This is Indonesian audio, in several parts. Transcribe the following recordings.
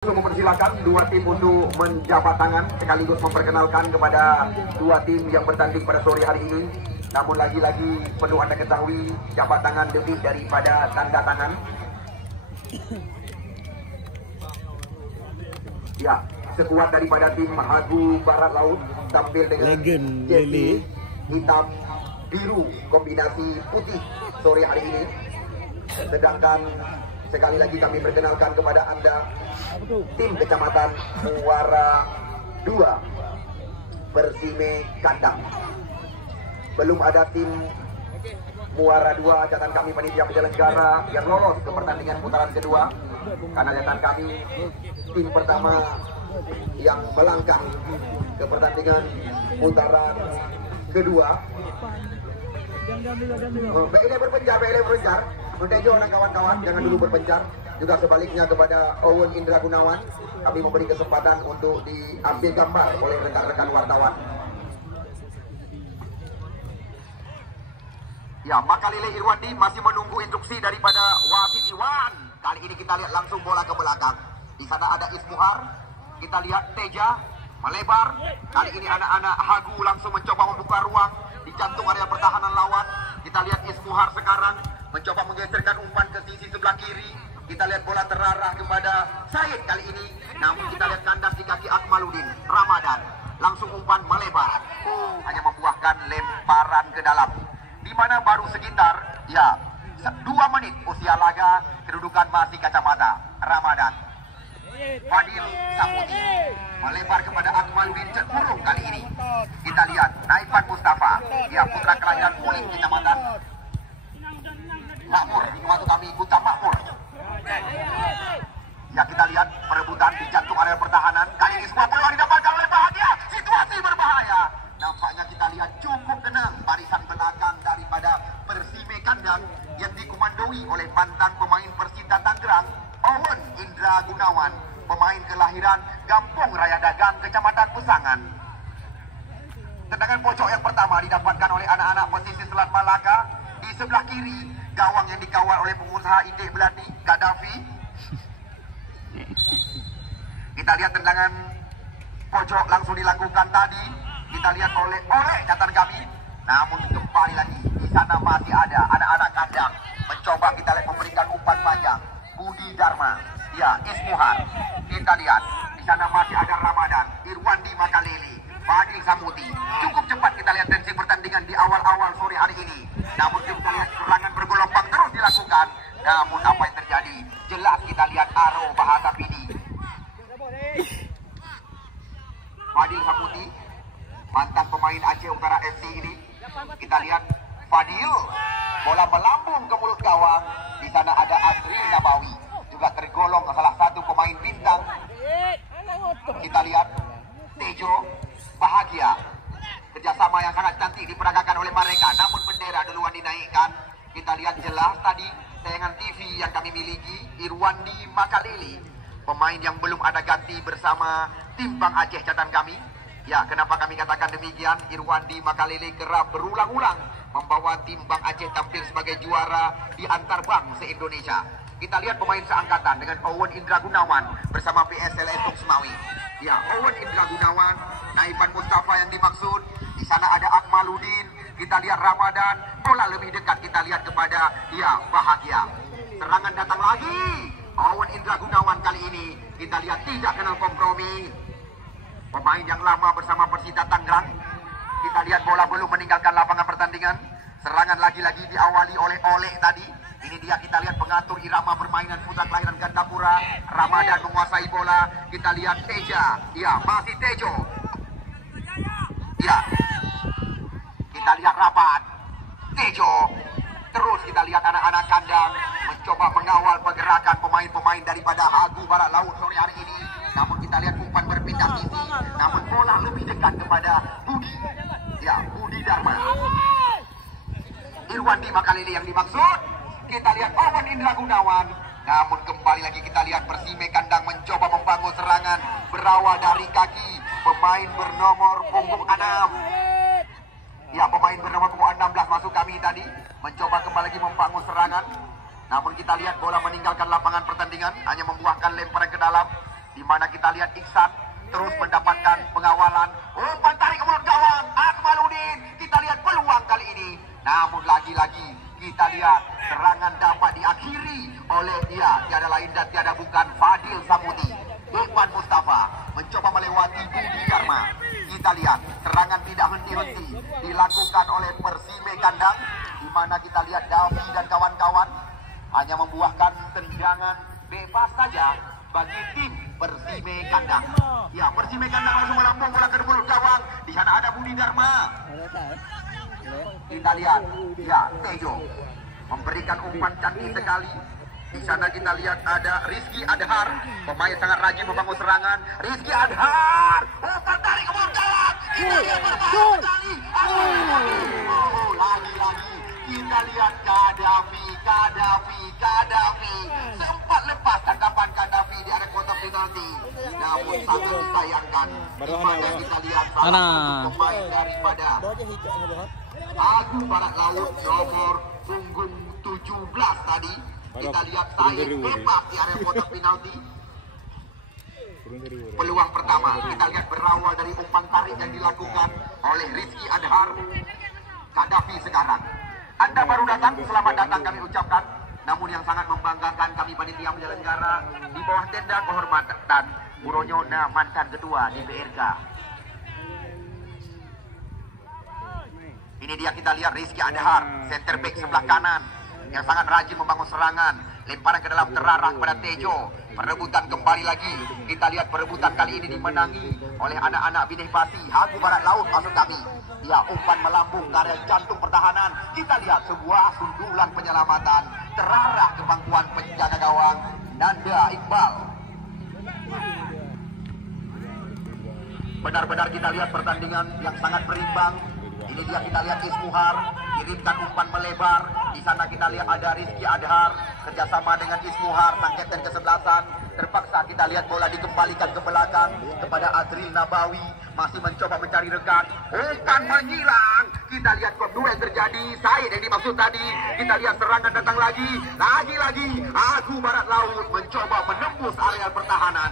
Untuk mempersilahkan dua tim untuk menjabat tangan sekaligus memperkenalkan kepada dua tim yang bertanding pada sore hari ini. Namun lagi-lagi perlu Anda ketahui jabat tangan lebih daripada tanda tangan. Ya, sekuat daripada tim Hagu Barat Laut tampil dengan jersey hitam biru kombinasi putih sore hari ini. Sedangkan sekali lagi kami perkenalkan kepada Anda tim Kecamatan Muara 2 Persime Kandang. Belum ada tim Muara 2 catatan kami panitia penyelenggara yang lolos ke pertandingan putaran kedua. Karena catatan kami tim pertama yang melangkah ke pertandingan putaran kedua. Bele berpencar. Mentejo anak kawan-kawan, jangan dulu berpencar. Juga sebaliknya kepada Owen Indra Gunawan, kami memberi kesempatan untuk diambil gambar oleh rekan-rekan wartawan. Ya, Makalele Irwandi masih menunggu instruksi daripada wasit Iwan. Kali ini kita lihat langsung bola ke belakang. Di sana ada Ismuhar. Kita lihat Teja melebar. Kali ini anak-anak Hagu langsung mencoba membuka ruang di jantung area pertahanan lawan. Kita lihat Ismuhar sekarang mencoba menggeserkan umpan ke sisi sebelah kiri. Kita lihat bola terarah kepada Said kali ini. Namun kita lihat kandas di kaki Akmaluddin. Ramadan langsung umpan melebar. Hanya membuahkan lemparan ke dalam. Di mana baru sekitar 2 menit usia laga, kedudukan masih kacamata. Ramadan Fadil Samuti melebar kepada Akmaluddin Cekurung kali ini. Kita lihat Naifan Mustafa, dia putra kelahiran Kuling Kecamatan Makmur, waktu kami Kuta Makmur. Ya, kita lihat perebutan di jantung area pertahanan. Kali ini sebuah peluang didapatkan oleh Bahagia. Situasi berbahaya. Nampaknya kita lihat cukup tenang barisan belakang daripada Persime Kandang yang dikomandoi oleh mantan pemain Persita Tangerang, Owen Indra Gunawan, pemain kelahiran Gampong Raya Dagang, Kecamatan Pesangan. Tendangan pojok yang pertama didapatkan oleh anak-anak pesisir Selat Malaka. Di sebelah kiri, gawang yang dikawal oleh pengusaha Indik Belandi, Gaddafi. Kita lihat tendangan pojok langsung dilakukan tadi. Kita lihat oleh catatan kami. Namun kembali lagi, di sana masih ada anak-anak kandang mencoba kita lihat memberikan umpan panjang. Budi Dharma, ya Ismuhar. Kita lihat di sana masih ada Ramadan, Irwandi Makalele, Fadil Samuti. Cukup cepat kita lihat tensi pertandingan di awal-awal sore hari ini. Namun kita lihat serangan bergelombang terus dilakukan. Namun apa yang terjadi? Jelas kita lihat Aro bahasa Pidi. Fadil Samuti, mantan pemain Aceh Utara FC ini. Kita lihat Fadil, bola melambung ke mulut gawang. Di sana ada Azri Nabawi, juga tergolong salah satu pemain bintang. Kita lihat Tejo, Bahagia. Kerjasama yang sangat cantik diperagakan oleh mereka. Namun bendera duluan dinaikkan. Kita lihat jelas tadi tayangan TV yang kami miliki, Irwandi Makalele, pemain yang belum ada ganti bersama Timbang Aceh catatan kami. Ya, kenapa kami katakan demikian? Irwandi Makalele kerap berulang-ulang membawa Timbang Aceh tampil sebagai juara di antar bank se-Indonesia. Kita lihat pemain seangkatan dengan Owen Indra Gunawan bersama PSLN Tung Semawi. Ya, Owen Indra Gunawan, Naifan Mustafa yang dimaksud. Di sana ada Akmaluddin. Kita lihat Ramadan. Bola lebih dekat kita lihat kepada Bahagia. Serangan datang lagi. Owen Indra Gunawan kali ini kita lihat tidak kenal kompromi. Pemain yang lama bersama Persita Tangerang. Kita lihat bola belum meninggalkan lapangan pertandingan. Serangan lagi-lagi diawali oleh Oleh tadi. Ini dia kita lihat pengatur irama permainan putra kelahiran Gandapura. Ramadan menguasai bola. Kita lihat Teja. Ya, masih Tejo. Ya. Kita lihat Rapat. Tejo. Terus kita lihat anak-anak kandang mencoba mengawal pergerakan pemain-pemain daripada Hagu Barat Laut sore hari ini. Namun kita lihat umpan berpindah sisi. Namun bola lebih dekat kepada Budi. Ya, Budi Dharma. Irwandi Makalele yang dimaksud. Kita lihat Owen Indra Gunawan. Namun kembali lagi kita lihat Persime Kandang mencoba membangun serangan berawal dari kaki pemain bernomor punggung 6. Ya, pemain bernomor punggung 16 masuk kami tadi mencoba kembali lagi membangun serangan. Namun kita lihat bola meninggalkan lapangan pertandingan, hanya membuahkan lemparan ke dalam. di mana kita lihat Iksan terus mendapatkan pengawalan. Umpan tarik ke mulut gawang Akmaludin. Kita lihat peluang kali ini. Namun lagi-lagi kita lihat serangan dapat diakhiri oleh dia, tiada lain dan tiada bukan Fadil Samuti. Irfan Mustafa mencoba melewati Budi Dharma. Kita lihat serangan tidak henti-henti dilakukan oleh Persime Kandang, di mana kita lihat Davi dan kawan-kawan hanya membuahkan tendangan bebas saja bagi tim Persime Kandang. Ya, Persime Kandang langsung melambung bola ke mulut gawang. Di sana ada Budi Dharma. Kita lihat, ya, Tejo memberikan umpan cantik sekali. Di sana kita lihat ada Rizky Adhar, pemain sangat rajin membangun serangan. Rizky Adhar, umpan tarik ke mulut gawang. Kita lihat berbahaya sekali. Lagi-lagi kita lihat Kadafi sempat lepas tangkapan Kadafi di area kotak penalti. Namun sangat disayangkan di mana kita lihat salah satu pemain daripada Agung Barat Laut nomor punggung 17 tadi. Kita lihat saya bebas di area kotak penalti. Peluang pertama kita lihat berawal dari umpan tarik yang dilakukan oleh Rizky Adhar. Kadafi sekarang. Anda baru datang, selamat datang kami ucapkan. Namun yang sangat membanggakan kami panitia penyelenggara di bawah tenda kehormatan Buronyona mantan ketua di BRK. Ini dia kita lihat Rizky Adhar, center back sebelah kanan yang sangat rajin membangun serangan. Lemparan ke dalam terarah kepada Tejo. Perebutan kembali lagi. Kita lihat perebutan kali ini dimenangi oleh anak-anak Bineh Pati. Hagu Barat Laut masuk kami. Ya, umpan melambung ke area jantung pertahanan. Kita lihat sebuah sundulan penyelamatan terarah ke pangkuan penjaga gawang Nanda Iqbal. Benar-benar kita lihat pertandingan yang sangat berimbang. Ini dia kita lihat Ismuhar kirimkan umpan melebar. Di sana kita lihat ada Rizky Adhar kerjasama dengan Ismuhar, sang kapten kesebelasan. Terpaksa kita lihat bola dikembalikan ke belakang kepada Adril Nabawi, masih mencoba mencari rekan. Umpan menyilang. Kita lihat duel terjadi. Said yang dimaksud tadi. Kita lihat serangan datang lagi. Lagi-lagi Agung Barat Laut mencoba menembus area pertahanan.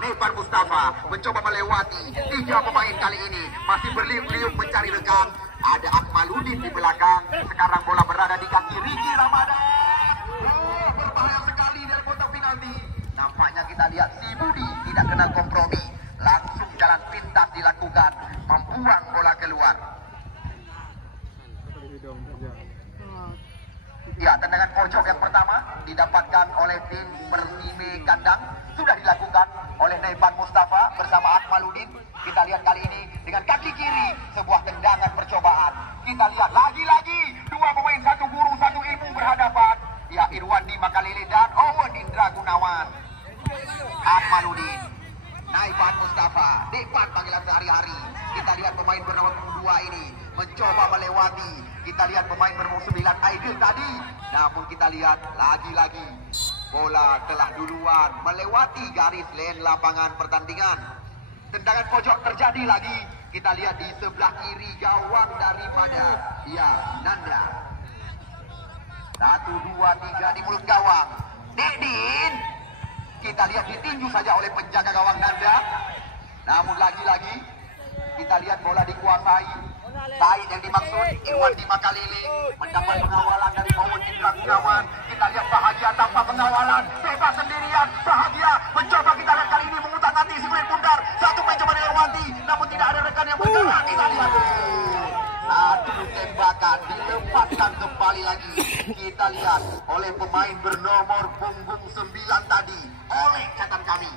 Irfan Mustafa mencoba melewati 3 pemain kali ini. Masih berliuk-liuk mencari rekan. Ada Akmaludin di belakang. Sekarang bola berada di kaki Riki Ramadan. Berbahaya sekali dari kotak penalti. Nampaknya kita lihat si Budi tidak kenal kompromi. Langsung jalan pintas dilakukan, membuang bola keluar. Ya, tendangan pojok yang pertama didapatkan oleh tim Persime Kandang. Sudah dilakukan oleh Irfan Mustafa bersama Akmaludin. Kita lihat kali ini dengan kaki kiri, sebuah tendangan percobaan. Kita lihat lagi-lagi 2 pemain, 1 guru, 1 ilmu berhadapan. Ya, Irwandi Makalele dan Owen Indra Gunawan. Akmaludin, Irfan Mustafa, depan panggilan sehari-hari. Kita lihat pemain bernomor 2 ini mencoba melewati. Kita lihat pemain bernomor 9 Aidil tadi. Namun kita lihat lagi-lagi bola telah duluan melewati garis len lapangan pertandingan. Tendangan pojok terjadi lagi. Kita lihat di sebelah kiri gawang daripada Nanda. 1, 2, 3 di mulut gawang. Dedin. Kita lihat ditinju saja oleh penjaga gawang Nanda. Namun lagi-lagi kita lihat bola dikuasai. Said yang dimaksud Irwandi Makalele mendapat pengawalan dari Owen Indra Gunawan. Kita lihat Bahagia tanpa pengawalan, bebas sendirian. Bahagia mencoba, kita lihat kali ini mengutak hati si kulit bundar. Satu mencoba dari Irwandi, namun tidak ada rekan yang bergerak. Kita lihat satu tembakan dilepaskan kembali lagi. Kita lihat oleh pemain bernomor punggung 9 tadi, oleh catatan kami.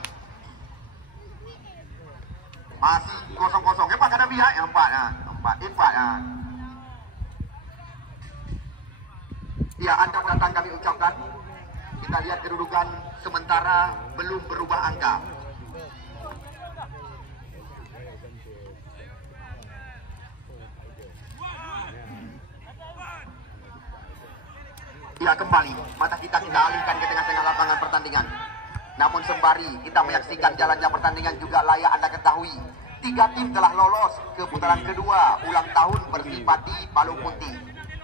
Masih kosong-kosong. Pak ada pihak yang 4 Ya, Anda datang kami ucapkan. Kita lihat kedudukan sementara belum berubah angka. Ya, kembali mata kita alihkan ke tengah-tengah lapangan pertandingan. Namun sembari kita menyaksikan jalannya pertandingan, juga layak Anda ketahui 3 tim telah lolos ke putaran kedua ulang tahun Persipati Palu Putih.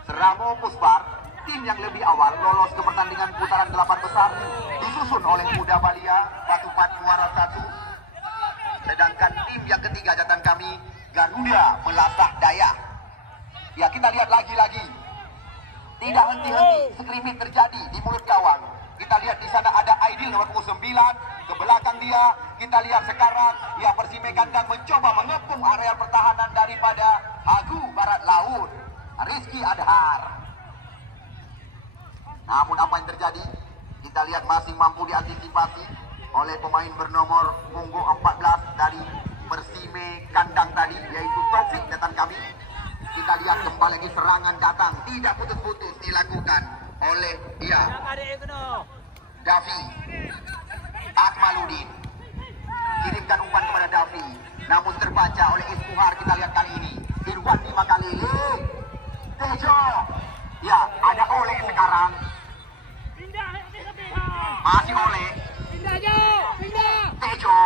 Seramo Pusbar tim yang lebih awal lolos ke pertandingan putaran 8 besar disusun oleh Muda Balia, Batupat Muara 1. Sedangkan tim yang ketiga catatan kami Garuda Melasah Daya. Ya, kita lihat lagi-lagi. Tidak henti-henti, skrimming terjadi di mulut gawang. Kita lihat di sana ada Aidil nomor 9 ke belakang dia. Kita lihat sekarang ya Persime Kandang mencoba mengepung area pertahanan daripada Hagu Barat Laut, Rizky Adhar. Namun apa yang terjadi? Kita lihat masih mampu diantisipasi oleh pemain bernomor punggung 14 dari Persime Kandang tadi, yaitu Taufik datang kami. Kita lihat kembali lagi serangan datang, tidak putus-putus dilakukan oleh dia Davi Akmaludin. Kirimkan umpan kepada Davi, namun terbaca oleh Ispuhar. Kita lihat kali ini Irwan 5 kali. Tejo, ya ada oleh sekarang. Masih oleh Tejo.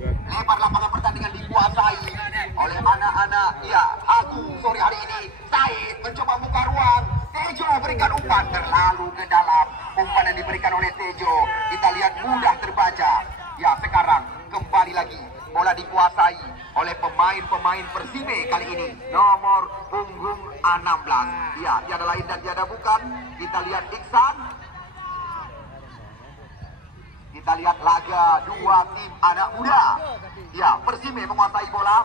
Lebar lapangan pertandingan dikuasai oleh anak-anak ya Agung sore hari ini. Said mencoba buka ruang. Tejo berikan umpan terlalu ke dalam. Umpan yang diberikan oleh Tejo kita lihat mudah terbaca. Ya, sekarang kembali lagi bola dikuasai oleh pemain-pemain Persime kali ini nomor punggung 16. Ya, tiada lain dan tiada bukan. Kita lihat Iksan. Kita lihat laga dua tim anak muda. Ya, Persime menguasai bola.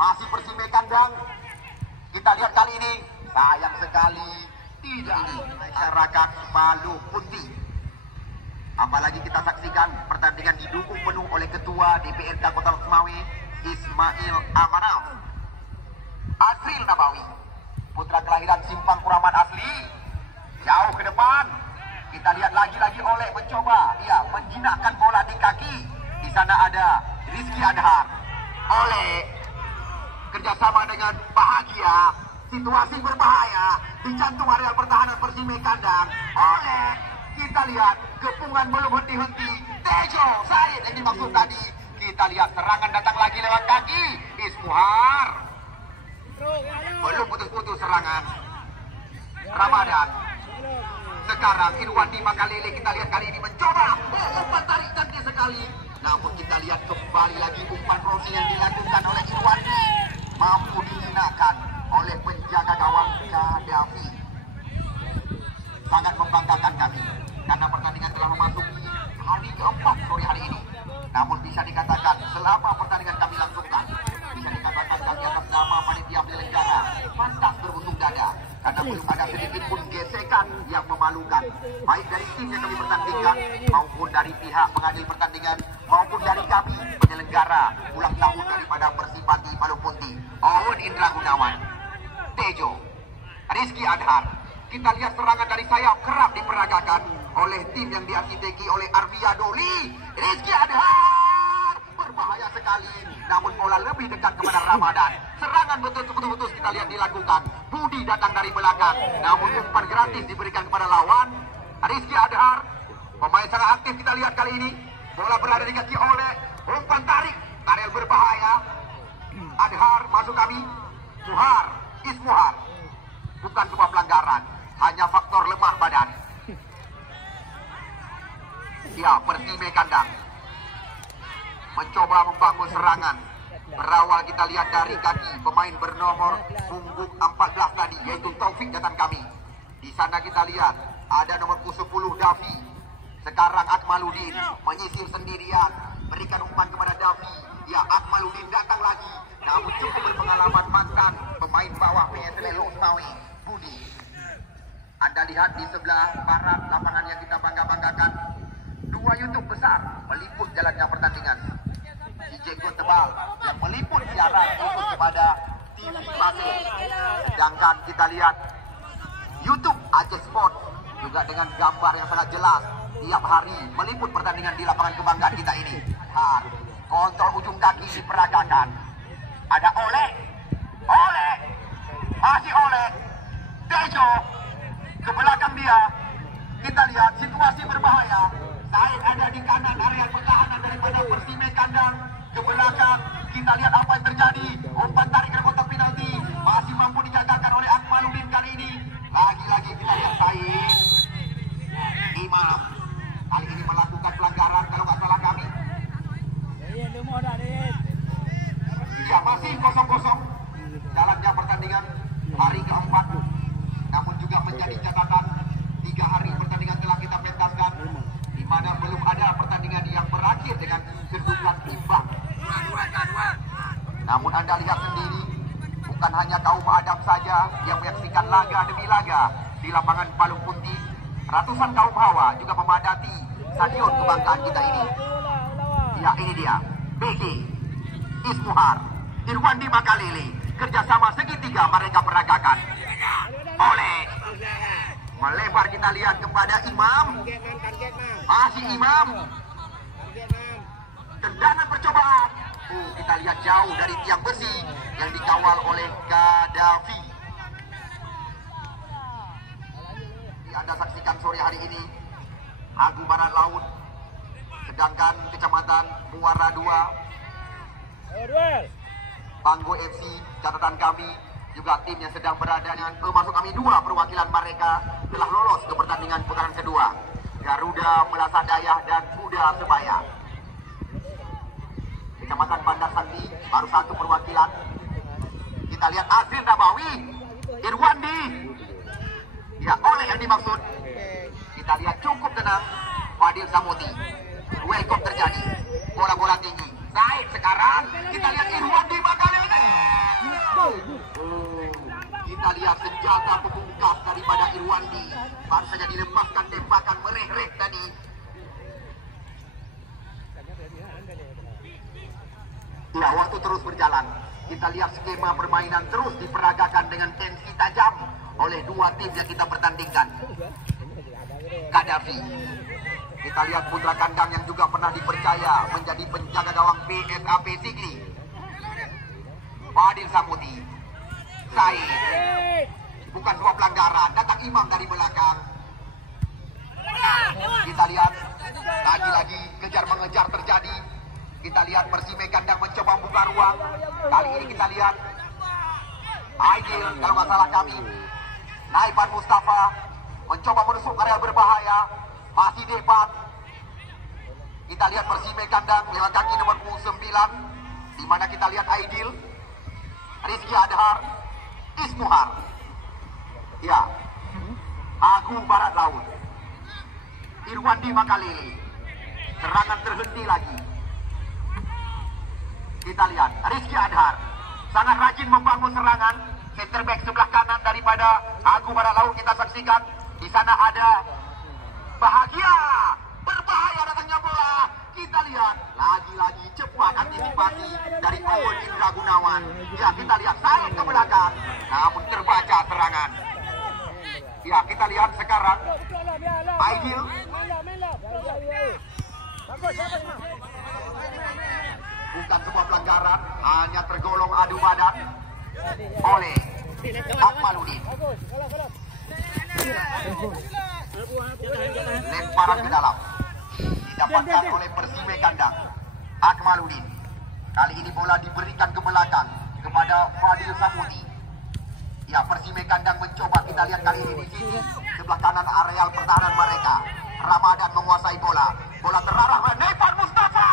Masih Persime Kandang. Kita lihat kali ini sayang sekali tidak masyarakat Malu Putih. Apalagi kita saksikan pertandingan didukung penuh oleh Ketua DPRD Kota Semawe Ismail Amanaf. Azril Nabawi, putra kelahiran Simpang Kuraman asli, jauh ke depan. Kita lihat lagi-lagi oleh mencoba dia menjinakkan bola di kaki. Di sana ada Rizky Adhar. Oleh kerjasama dengan Bahagia, situasi berbahaya di jantung area pertahanan Persime Kandang. Oleh kita lihat kepungan belum henti-henti. Tejo Said yang dimaksud tadi. Kita lihat serangan datang lagi lewat kaki Ismuhar. Belum putus-putus serangan Ramadan. Sekarang Irwandi Makalele kita lihat kali ini mencoba umpan tarik cantik sekali. Namun kita lihat kembali lagi umpan crossing yang dilakukan oleh Irwandi mampu dijinakkan oleh penjaga gawang Gaddafi. Sangat membanggakan kami karena pertandingan telah memasuki hari keempat sore hari ini. Namun bisa dikatakan selama pertandingan kami langsungkan, bisa dikatakan kami atas nama panitia penyelenggara pantas beruntung dada karena belum ada sedikit pun gesekan yang memalukan, baik dari tim yang kami pertandingkan maupun dari pihak pengadil pertandingan maupun dari kami penyelenggara ulang tahun daripada Persipati Malu Putih. Owen Indra Gunawan, Tejo, Rizky Adhar. Kita lihat serangan dari sayap kerap diperagakan oleh tim yang diarsiteki oleh Arvia Doli. Rizky Adhar berbahaya sekali, namun bola lebih dekat kepada Ramadan. Serangan betul-betul kita lihat dilakukan. Budi datang dari belakang, namun umpan gratis diberikan kepada lawan. Rizky Adhar, pemain sangat aktif kita lihat kali ini. Bola berada di kaki oleh umpan tarik, Karel berbahaya. Adhar masuk kami. Muhar, Ismuhar. Bukan sebuah pelanggaran, hanya faktor lemah badan. Ya, Persime Kandang mencoba membangun serangan. Berawal kita lihat dari kaki pemain bernomor punggung 14 tadi, yaitu Taufik datang kami. Di sana kita lihat ada nomor 10 Davi. Sekarang Akmaludin menyisir sendirian, berikan umpan kepada Davi. Ya, Akmaludin datang lagi, namun cukup berpengalaman mantan pemain bawah PSL Semawe, Budi. Anda lihat di sebelah barat lapangan yang kita bangga-banggakan, dua YouTube besar meliput jalannya pertandingan. Jeko tebal yang meliput siaran fokus kepada TV Batu. Sedangkan kita lihat YouTube Aceh Sport juga dengan gambar yang sangat jelas tiap hari meliput pertandingan di lapangan kebanggaan kita ini. Kontrol ujung kaki diperagakan. Ada oleh, masih oleh Tejo ke belakang dia. Kita lihat situasi berbahaya. Said ada di kanan area pertahanan daripada Persime Kandang. Ke belakang kita lihat apa yang terjadi. Umpan tarik ke kotak penalti masih mampu dijagakan oleh Akmaludin kali ini. Lagi Namun Anda lihat sendiri, bukan hanya kaum Adam saja yang menyaksikan laga demi laga di lapangan Palung Putih. Ratusan kaum Hawa juga memadati stadion kebanggaan kita ini. Ya, ini dia, BG, Ismuhar, Irwandi Makalele. Kerjasama segitiga mereka peragakan. Oleh melebar, kita lihat kepada Imam. Masih Imam. Tendangan percobaan. Kita lihat jauh dari tiang besi yang dikawal oleh Gaddafi. Anda saksikan sore hari ini Agu Barat Laut, sedangkan Kecamatan Muara 2 Banggo FC, catatan kami juga tim yang sedang berada dengan masuk kami 2 perwakilan mereka telah lolos ke pertandingan putaran kedua. Garuda Melasa Dayah dan Kuda Sebaya. Kecamatan Bandar Sakti baru 1 perwakilan. Kita lihat Azrin Nabawi, Irwandi. Ya, oleh yang dimaksud. Kita lihat cukup tenang Fadil Samuti. Welcome terjadi. Bola-bola tinggi. Naik sekarang. Kita lihat Irwandi Makalele. Kita lihat senjata pembungkas daripada Irwandi. Baru saja dilepaskan tembakan mereh-reh tadi. Ya, waktu terus berjalan. Kita lihat skema permainan terus diperagakan dengan tensi tajam oleh 2 tim yang kita pertandingkan. Gaddafi. Kita lihat putra kandang yang juga pernah dipercaya menjadi penjaga gawang PSAP Sigli. Fadil Samuti. Said. Bukan sebuah pelanggaran. Datang Imam dari belakang. Kita lihat lagi-lagi kejar mengejar terjadi. Kita lihat Persime Kandang mencoba membuka ruang. Kali ini kita lihat Aidil, kalau nggak salah kami, Naifan Mustafa mencoba menusuk area berbahaya. Masih Depan. Kita lihat Persime Kandang lewat kaki nomor 9, di mana kita lihat Aidil, Rizky Adhar, Ismuhar. Ya, Agung Barat Laut, Irwandi Makalele. Serangan terhenti lagi. Kita lihat Rizky Adhar sangat rajin membangun serangan. Center back sebelah kanan daripada Agung Barat Laut kita saksikan. Di sana ada Bahagia. Berbahaya datangnya bola. Kita lihat lagi-lagi cepat antisipasi dari Owen Indra Gunawan. Ya, kita lihat Said ke belakang. Namun terbaca serangan. Ya, kita lihat sekarang Aidil. Bukan sebuah pelanggaran, hanya tergolong adu badan oleh Akmaludin. Lemparan ke dalam didapatkan oleh Persime Kandang. Akmaludin. Kali ini bola diberikan ke belakang kepada Fadil Samuti. Ya, Persime Kandang mencoba, kita lihat kali ini di sini sebelah kanan areal pertahanan mereka. Ramadan menguasai bola. Bola terarah oleh Naifan Mustafa.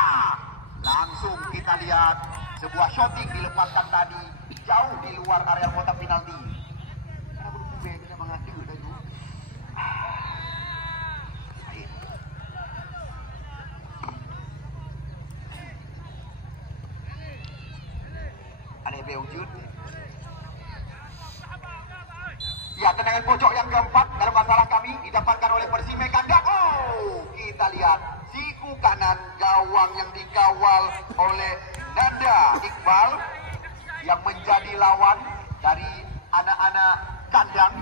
Langsung kita lihat sebuah shooting dilepaskan tadi jauh di luar area kotak penalti. Ya, tendangan pojok yang keempat dalam masalah kami didapatkan oleh Persime Kandang. Oh, kita lihat siku kanan gawang yang dikawal oleh Nanda Iqbal yang menjadi lawan dari anak-anak kandang.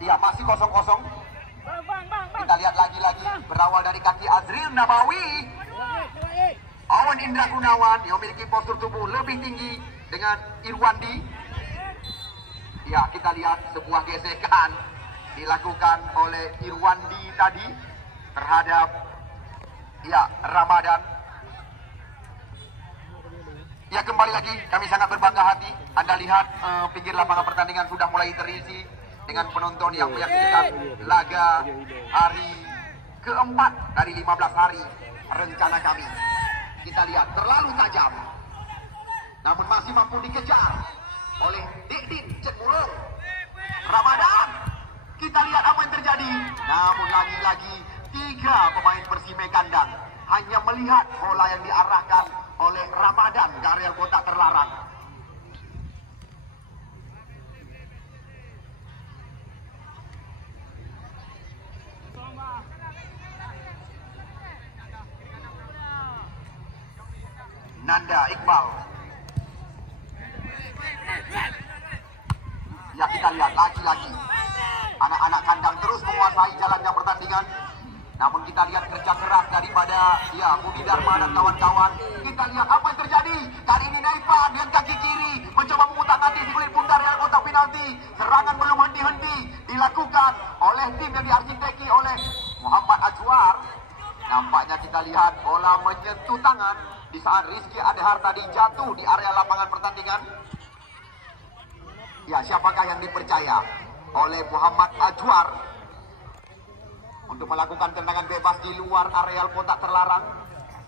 Ya, masih kosong-kosong. Kita lihat lagi-lagi berawal dari kaki Azril Nabawi. Owen Indra Gunawan yang memiliki postur tubuh lebih tinggi dengan Irwandi. Ya, kita lihat sebuah gesekan dilakukan oleh Irwandi tadi terhadap Ramadan. Ya, kembali lagi kami sangat berbangga hati. Anda lihat pinggir lapangan pertandingan sudah mulai terisi dengan penonton yang menyaksikan laga hari keempat dari 15 hari rencana kami. Kita lihat terlalu tajam, namun masih mampu dikejar oleh Dikdin Cetmurung. Ramadan, kita lihat apa yang terjadi. Namun lagi-lagi 3 pemain Persime kandang hanya melihat bola yang diarahkan oleh Ramadan ke area kotak terlarang. Nanda Iqbal. Ya, kita lihat lagi-lagi anak-anak kandang terus menguasai jalannya pertandingan. Namun kita lihat kerja keras daripada Budi Dharma dan kawan-kawan. Kita lihat apa yang terjadi. Kali ini Naipan dengan kaki kiri mencoba mengutak-atik di kulit bundar yang kotak penalti. Serangan belum henti-henti dilakukan oleh tim yang diarsiteki oleh Muhammad Ajwar. Nampaknya kita lihat bola menyentuh tangan di saat Rizky Adhar tadi jatuh di area lapangan pertandingan. Ya, siapakah yang dipercaya oleh Muhammad Ajwar untuk melakukan tendangan bebas di luar areal kotak terlarang?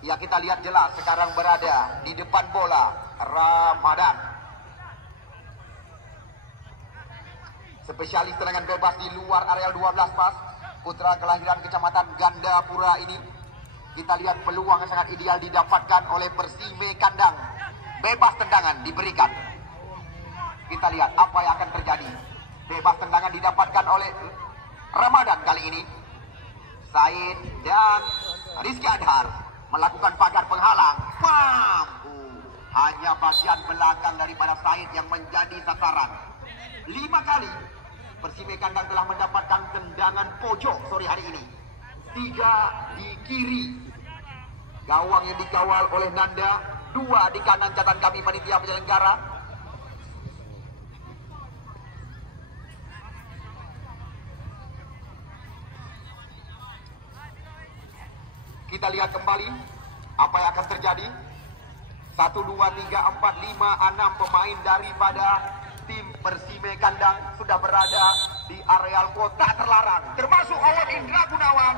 Ya, kita lihat jelas sekarang berada di depan bola Ramadan. Spesialis tendangan bebas di luar areal 12 pas, putra kelahiran Kecamatan Gandapura ini. Kita lihat peluang yang sangat ideal didapatkan oleh Persime kandang. Bebas tendangan diberikan. Kita lihat apa yang akan terjadi. Bebas tendangan didapatkan oleh Ramadan kali ini. Said dan Rizky Adhar melakukan pagar penghalang. Mampu. Hanya bagian belakang daripada Said yang menjadi sasaran. 5 kali Persime kandang telah mendapatkan tendangan pojok sore hari ini. 3 di kiri gawang yang dikawal oleh Nanda, 2 di kanan catatan kami panitia penyelenggara. Kita lihat kembali apa yang akan terjadi. 1, 2, 3, 4, 5, 6 pemain daripada tim Persime kandang sudah berada di areal kotak terlarang, termasuk Owen Indra Gunawan.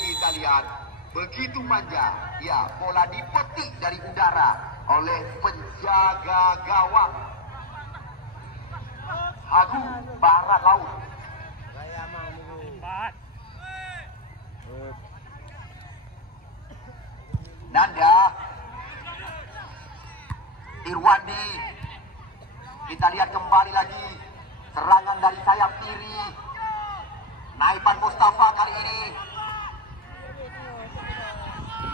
Kita lihat begitu manja. Ya, bola dipetik dari udara oleh penjaga gawang Hagu Barat Laut. Nanda Irwandi. Kita lihat kembali lagi serangan dari sayap kiri Naipan Mustafa kali ini.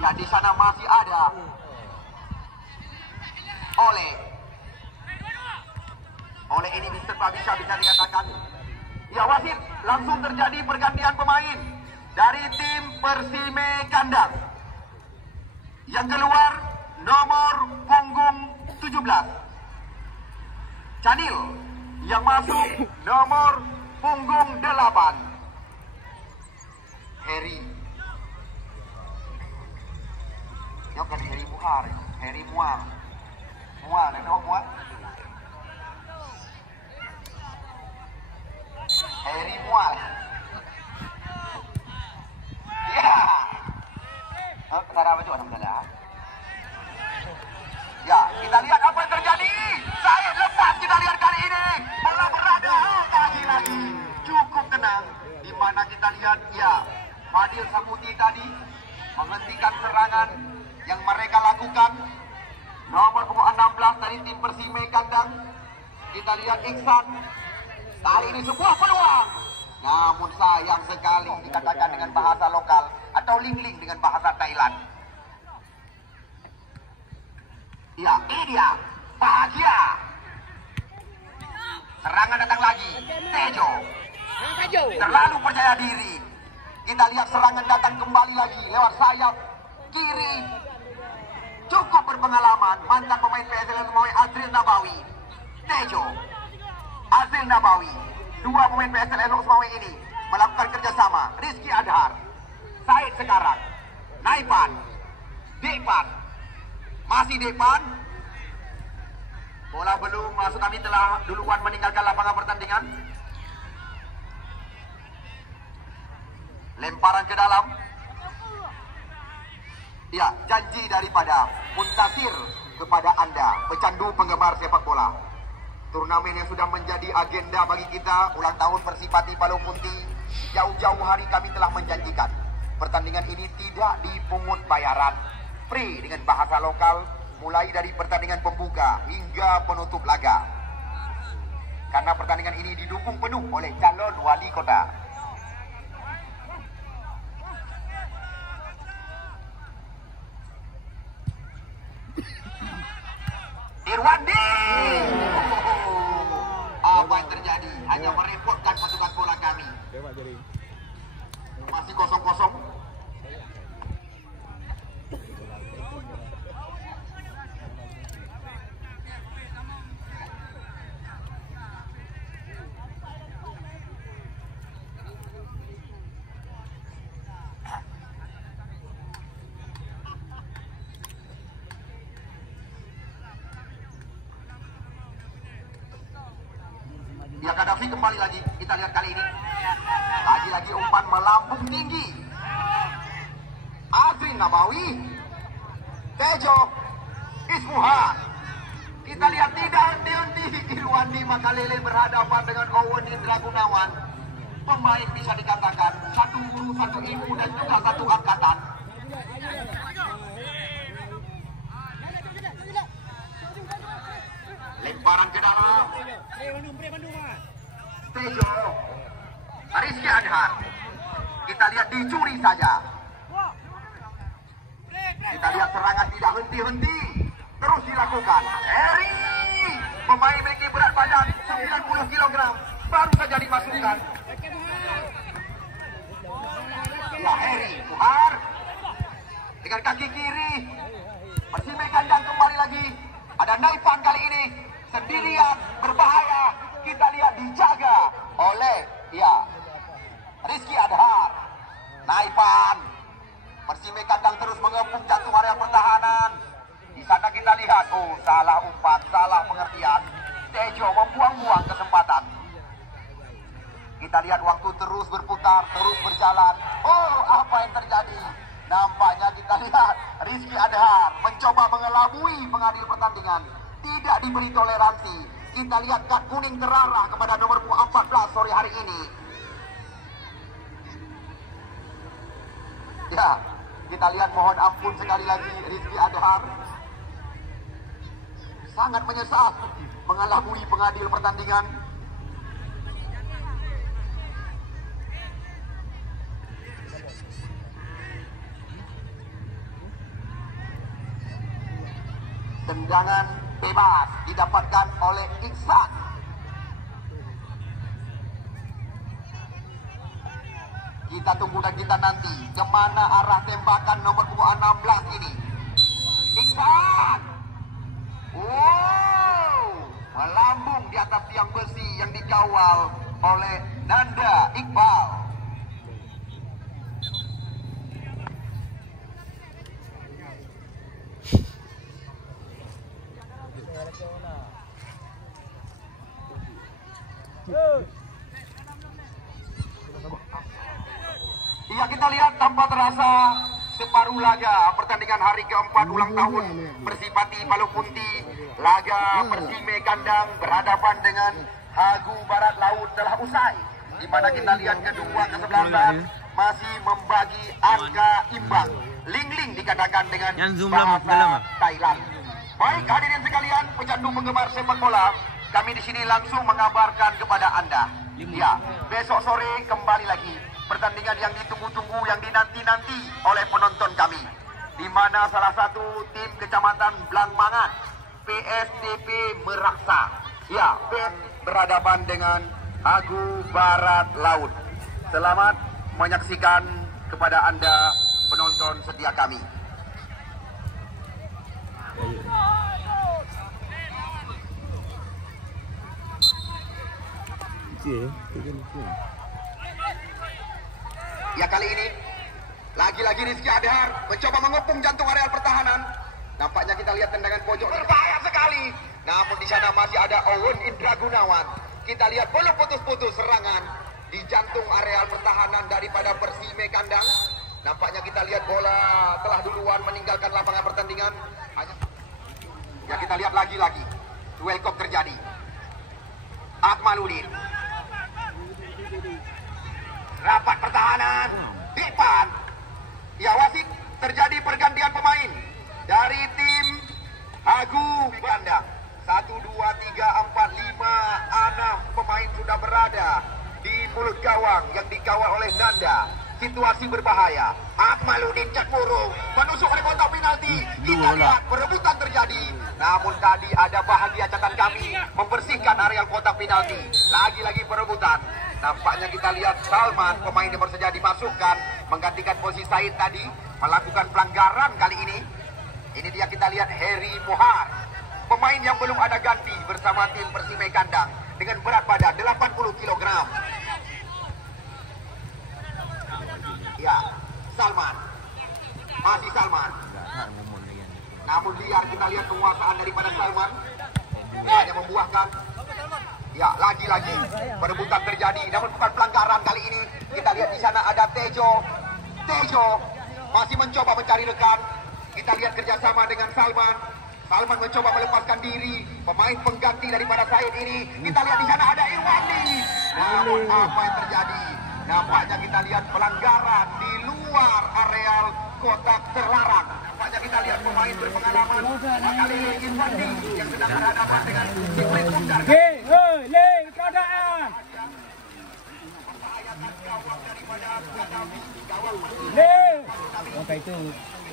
Ya, di sana masih ada oleh ini bisa dikatakan. Ya, wasit langsung terjadi pergantian pemain dari tim Persime kandang. Yang keluar nomor punggung 17 Chanil, yang masuk nomor punggung 8 Heri. Yo kan Heri Muhar, Heri Mual. Mual, ada Mual. Heri Mual. Ya. Oh, cara apa juga namanya? Ya, kita lihat apa yang terjadi. Saya lepas, kita lihat kali ini bola berada lagi-lagi cukup tenang, di mana kita lihat Fadil Samuti tadi menghentikan serangan yang mereka lakukan. Nomor punggung 16 dari tim Persime kandang. Kita lihat Iksan. Kali ini sebuah peluang, namun sayang sekali dikatakan dengan bahasa lokal atau ling-ling dengan bahasa Thailand. Ya, ini dia bahagia. Serangan datang lagi. Tejo terlalu percaya diri. Kita lihat serangan datang kembali lagi lewat sayap kiri. Cukup berpengalaman mantan pemain PSLN Semawe Azril Nabawi. Tejo, Azril Nabawi, 2 pemain PSLN Semawe ini melakukan kerjasama. Rizky Adhar, Said sekarang, Naipan, Depan. Masih Depan. Bola belum masuk, kami telah duluan meninggalkan lapangan pertandingan. Lemparan ke dalam. Ya, janji daripada Muntasir kepada Anda, pecandu penggemar sepak bola. Turnamen yang sudah menjadi agenda bagi kita, ulang tahun Persipati Palu Punti. Jauh-jauh hari kami telah menjanjikan pertandingan ini tidak dipungut bayaran, free dengan bahasa lokal, mulai dari pertandingan pembuka hingga penutup laga. Karena pertandingan ini didukung penuh oleh calon wali kota. Irwandi, apa yang terjadi? Hanya merepotkan petugas bola kami. Masih kosong-kosong. Ya, Gaddafi kembali lagi. Kita lihat kali ini. Lagi-lagi umpan melambung tinggi. Azrin Nabawi. Tejo. Ismuhan. Kita lihat tidak henti-henti. Irwandi Makalele berhadapan dengan Owen Indra Gunawan. Pemain bisa dikatakan satu guru, satu ibu, dan juga satu angkatan. Lemparan ke dalam. Tejo. Rizky Adhar. Kita lihat dicuri saja. Kita lihat serangan tidak henti-henti. Terus dilakukan. Heri. Pemain memiliki berat badan 90 kg. Baru saja dimasukkan. Ya, Heri. Tuhar. Dengan kaki kiri. Persime kandang kembali lagi. Ada Naifan kali ini. Sendirian. Berbahaya. Kita lihat dijaga oleh Rizky Adhar. Naifan. Persime kandang terus mengepung jantung area pertahanan. Di sana kita lihat, salah umpan, salah pengertian. Tejo membuang-buang kesempatan. Kita lihat waktu terus berputar, terus berjalan. Apa yang terjadi? Nampaknya kita lihat Rizky Adhar mencoba mengelabui pengadil pertandingan. Tidak diberi toleransi. Kita lihat kad kuning terarah kepada nomor 14 sore hari ini. Ya, kita lihat mohon ampun sekali lagi Rizky Adhar. Sangat menyesal mengelabui pengadil pertandingan. Tendangan bebas didapatkan oleh Iksan. Kita tunggu dan kita nanti kemana arah tembakan nomor 16 ini. Iksan. Melambung di atas tiang besi yang dikawal oleh Nanda Iqbal. Iya, kita lihat tanpa terasa separuh laga pertandingan hari keempat ulang tahun Persipati Palu Punti. Laga Persime kandang berhadapan dengan Hagu Barat Laut telah usai, di mana kita lihat kedua kesebelasan masih membagi angka imbang. Ling-ling dikatakan dengan bahasa Thailand. Baik hadirin sekalian, pecandu penggemar sepak bola, kami di sini langsung mengabarkan kepada Anda. Ya, besok sore kembali lagi pertandingan yang ditunggu-tunggu, yang dinanti-nanti oleh penonton kami, di mana salah satu tim kecamatan Blangmangan, PSDP Meraksa, ya, berhadapan dengan Hagu Barat Laut. Selamat menyaksikan kepada Anda penonton setia kami. Ya, kali ini lagi-lagi Rizky Adhar mencoba mengepung jantung areal pertahanan. Nampaknya kita lihat tendangan pojok berbahaya sekali. Namun di sana masih ada Owen Indra Gunawan. Kita lihat belum putus-putus serangan di jantung areal pertahanan daripada Persime kandang. Nampaknya kita lihat bola telah duluan meninggalkan lapangan pertandingan. Ya, kita lihat lagi-lagi. Duel kok terjadi. Akmaludin. Rapat pertahanan. Ipan. Ya, wasit, terjadi pergantian pemain dari tim Hagu Bandang. 1, 2, 3, 4, 5, 6 pemain sudah berada di mulut gawang yang dikawal oleh Nanda. Situasi berbahaya. Akmaludin Cakmurung menusuk ke kotak penalti. Kita lihat perebutan terjadi. Namun tadi ada bahagia catatan kami membersihkan areal kotak penalti. Lagi-lagi perebutan. Nampaknya kita lihat Salman, pemain yang bersedia dimasukkan, menggantikan posisi Said tadi, melakukan pelanggaran kali ini. Ini dia kita lihat Heri Mohar, pemain yang belum ada ganti bersama tim Persimai Kandang dengan berat badan 80 kg. Ya, Salman. Masih Salman. Namun liar kita lihat penguasaan daripada Salman. Hanya membuahkan. Ya, lagi-lagi perebutan terjadi. Namun bukan pelanggaran kali ini. Kita lihat di sana ada Tejo. Tejo masih mencoba mencari rekan. Kita lihat kerjasama dengan Salman. Salman mencoba melepaskan diri. Pemain pengganti daripada Said ini. Kita lihat di sana ada Irwandi. Namun apa yang terjadi? Nampaknya kita lihat pelanggaran di luar areal kotak terlarang. Nampaknya kita lihat pemain berpengalaman. Kali ini Irwandi yang sedang berhadapan dengan Sikri Kundar. Keadaan. Membahayakan gawang daripada Gaddafi. Gawang Oke itu.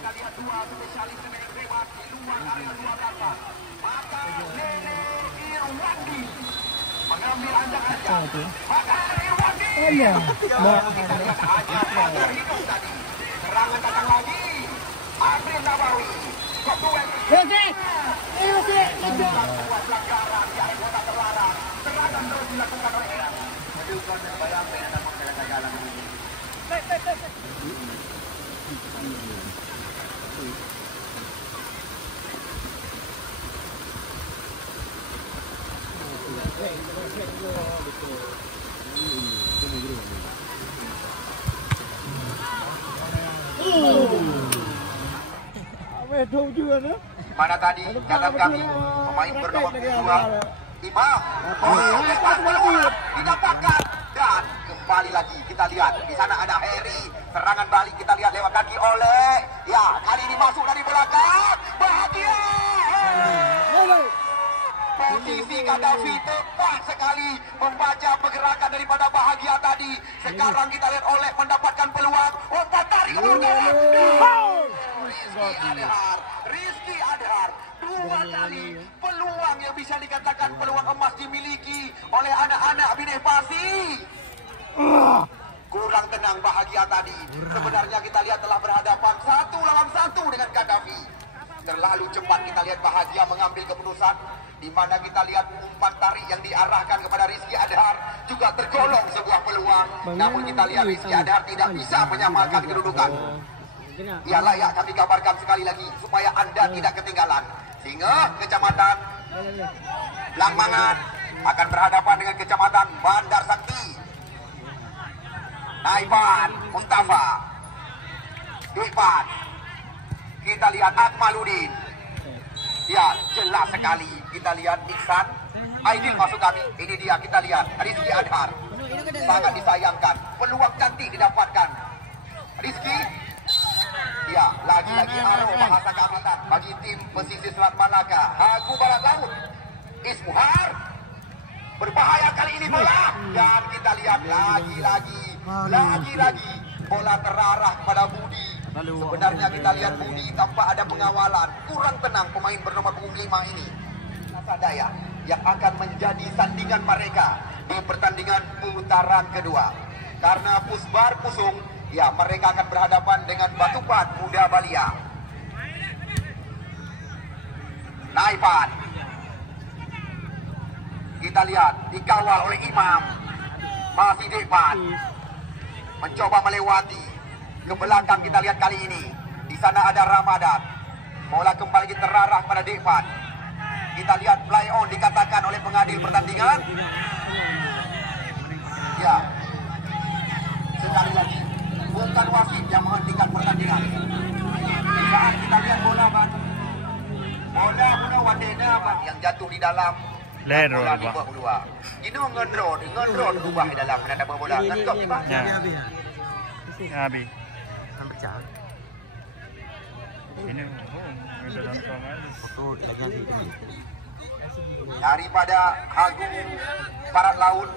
kita lihat dua spesialis pemain bebas di luar area 2 maka Lele Irwandi mengambil anjak-anjak. Maka Irwandi kita lihat aja pada hidup tadi. Serangan datang lagi. Adri Nabawi. Kopduel. Sebuah pelanggaran di area kota terlarang. Serangan terus dilakukan oleh Eran. Aduh, kau terbayang ada kegagalan ini. Mana tadi catatan kami pemain bernomor 2 Imam. Didapatkan dan kembali lagi kita lihat di sana ada Heri. Serangan balik kita lihat lewat kaki oleh ya kali ini masuk dari belakang. Bahagia. Posisi Gaddafi tepat sekali membaca pergerakan daripada Bahagia tadi. Sekarang kita lihat oleh mendapatkan peluang. Umpan tarik Rizky Adhar 2 kali peluang yang bisa dikatakan peluang emas dimiliki oleh anak-anak Bineh Pasi. Kurang tenang Bahagia tadi. Sebenarnya kita lihat telah berhadapan 1 lawan 1 dengan Gaddafi. Terlalu cepat kita lihat Bahagia mengambil keputusan, di mana kita lihat umpan tarik yang diarahkan kepada Rizky Adhar juga tergolong sebuah peluang. Namun kita lihat Rizky Adhar tidak bisa menyamakan kedudukan. Ya layak kami kabarkan sekali lagi supaya Anda tidak ketinggalan. Sehingga Kecamatan Langmangan akan berhadapan dengan Kecamatan Bandar Sakti. Naipan Mustafa Ipan. Kita lihat Akmaludin. Ya, jelas sekali. Kita lihat Iksan Aidil masuk kami. Ini dia kita lihat Rizky Adhar. Sangat disayangkan. Peluang cantik didapatkan Rizky. Ya, lagi-lagi arah bahasa kami bagi tim pesisir Selat Malaka. Hagu Barat Laut. Ismuhar. Berbahaya kali ini bola. Dan kita lihat lagi-lagi bola terarah kepada Budi. Sebenarnya kita lihat Budi tanpa ada pengawalan. Kurang tenang pemain bernomor 5 ini. Sadaya yang akan menjadi sandingan mereka di pertandingan putaran kedua. Karena Pusbar Pusung, ya mereka akan berhadapan dengan Batupat Muda Balia. Naipan. Kita lihat dikawal oleh Imam. Masih Depan. Mencoba melewati ke belakang kita lihat kali ini. Di sana ada Ramadan. Bola kembali terarah pada Depan. Kita lihat play on dikatakan oleh pengadil pertandingan. Ya. Sekali lagi bukan wasit yang menghentikan di dalam. Lero Bola ba? di bawah keluar. Ini ngenrod ubah di dalam menghadap bola. Ngentok di bawah. Ya. Abi. Ini udah nonton aja. Daripada Agung Barat Laut.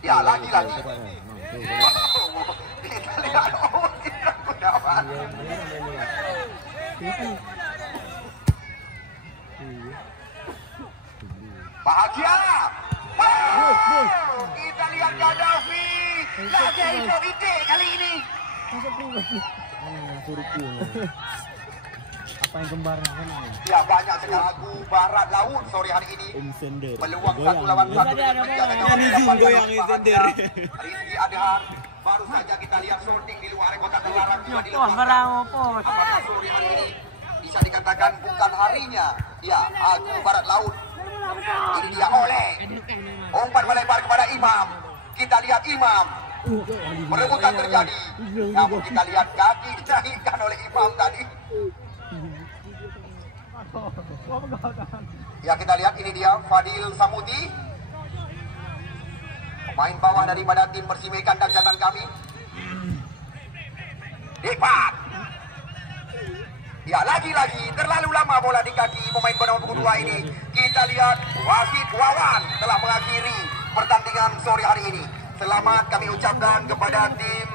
Ya, lagi-lagi. Kita lihat. Oh, kita Gunawan. Bahagia. Wow. Kita lihat Gaddafi. Lagi ikut ide kali ini. Apa yang kembar kan? Ya, banyak sekali Agung Barat Laut sore hari ini. Peluang 1 lawan 1 dengan menjaga gawang Bahagia. Rizky Adhan. Baru saja kita lihat shooting di luar area kotak terlarang juga dilepaskan. Apakah sore hari ini bisa dikatakan bukan harinya? Ya, Agung Barat Laut. Ini dia oleh. Umpan melebar kepada Imam. Kita lihat Imam. Perebutan terjadi. Namun kita lihat kaki dinaikkan oleh Imam tadi. Ya, kita lihat ini dia Fadil Samuti. Pemain bawah daripada tim Persime Kandang Jantan kami. Depan. Ya, lagi-lagi terlalu lama bola di kaki pemain bernomor punggung 2 ini. Kita lihat wasit Wawan telah mengakhiri pertandingan sore hari ini. Selamat kami ucapkan kepada tim